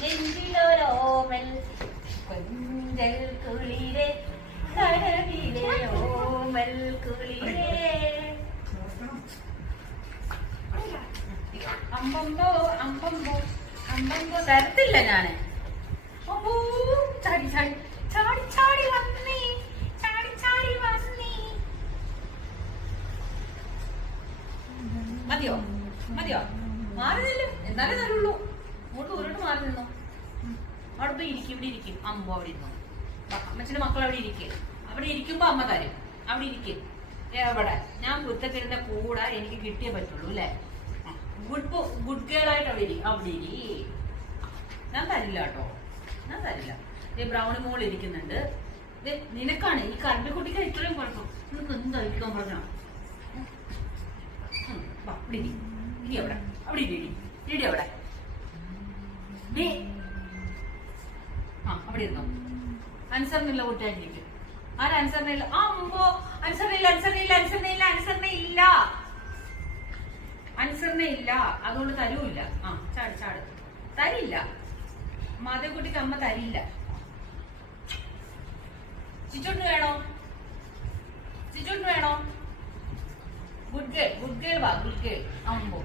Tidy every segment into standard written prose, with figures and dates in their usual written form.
നെഞ്ചിലൊരോമൽ കൊഞ്ചൽ കുളിരെ കനവിലെ ഓമൽ കുളിരെ അമ്പമ്പോ അമ്പമ്പോ അമ്പമ്പോ തരത്തില്ല ഞാന്. അമ്പോ ചാടി ചാടി ചാടി ചാടി വന്നേ, ചാടി ചാടി വന്നേ. മതിയോ മതിയോ? മാറി നില്ലും, എന്നാലേ തരുള്ളൂ. അങ്ങോട്ട് ദൂരോട്ട് മാറി നിന്നോ. അവിടെ പോയി ഇരിക്കും, ഇവിടെ ഇരിക്കും. അമ്മ അവിടെ ഇരുന്നോ. അമ്മച്ചിന്റെ മക്കൾ അവിടെ ഇരിക്കും. അവിടെ ഇരിക്കുമ്പോ അമ്മ തരും. അവിടെ ഇരിക്കും. എവിടെ ഞാൻ കുത്തക്കിരുന്ന കൂടെ എനിക്ക് കിട്ടിയേ പറ്റുള്ളൂ അല്ലേ? ഗുഡ് ഗേൾ ആയിട്ട് അവിടെ ഇരി. അവിടെ ഇരി. ഞാൻ തരില്ല കേട്ടോ, ഞാൻ തരില്ല. ബ്രൗണി മോൾ ഇരിക്കുന്നുണ്ട്. നിനക്കാണ് ഈ കറണ്ട് കുട്ടിക്ക് ഇത്രയും കുഴപ്പം. നിനക്ക് എന്താ ഇരിക്കാൻ പറഞ്ഞോ? അവിടെ ഇരി. ഇരി അവിടെ, അവിടെ ഇരി. ഇരി അവിടെ. അവിടെ ഇരുന്നോ. അനുസരണയുള്ള കുട്ടിയായിട്ടിരിക്കും. ആരനുസരണയില്ല? അമ്പോ അനുസരണയില്ല, അനുസരണയില്ല, അനുസരണയില്ല, അനുസരണയില്ല, അനുസരണയില്ല. അതുകൊണ്ട് തരൂല്ല. ചാട് ചാട്. തരില്ല. മാധവക്കുട്ടിക്ക് അമ്മ തരില്ല. ചിച്ചോണ്ട് വേണോ? ചിച്ചോണ്ട് വേണോ? ഗുഡ് ഗേൾ, ഗുഡ് ഗേൾ വാ, ഗുഡ് ഗേൾ. അമ്പോ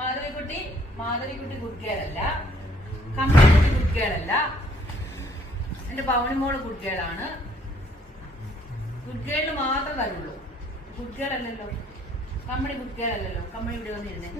മാധവിക്കുട്ടി, മാധവിക്കുട്ടി ഗുഡ് ഗേൾ അല്ല. കമ്മിക്കുട്ടി ഗുഡ് ഗേൾ അല്ല. എന്റെ പവനിമോള് ഗുഡ് ഗേൾ ആണ്. ഗുഡ് ഗേളിന് മാത്രം തരുള്ളൂ. ഗുഡ് ഗേൾ അല്ലല്ലോ. കമ്മണി ഗുഡ് ഗേൾ അല്ലല്ലോ. കമ്മണി ഇവിടെ വന്നിരുന്നേ.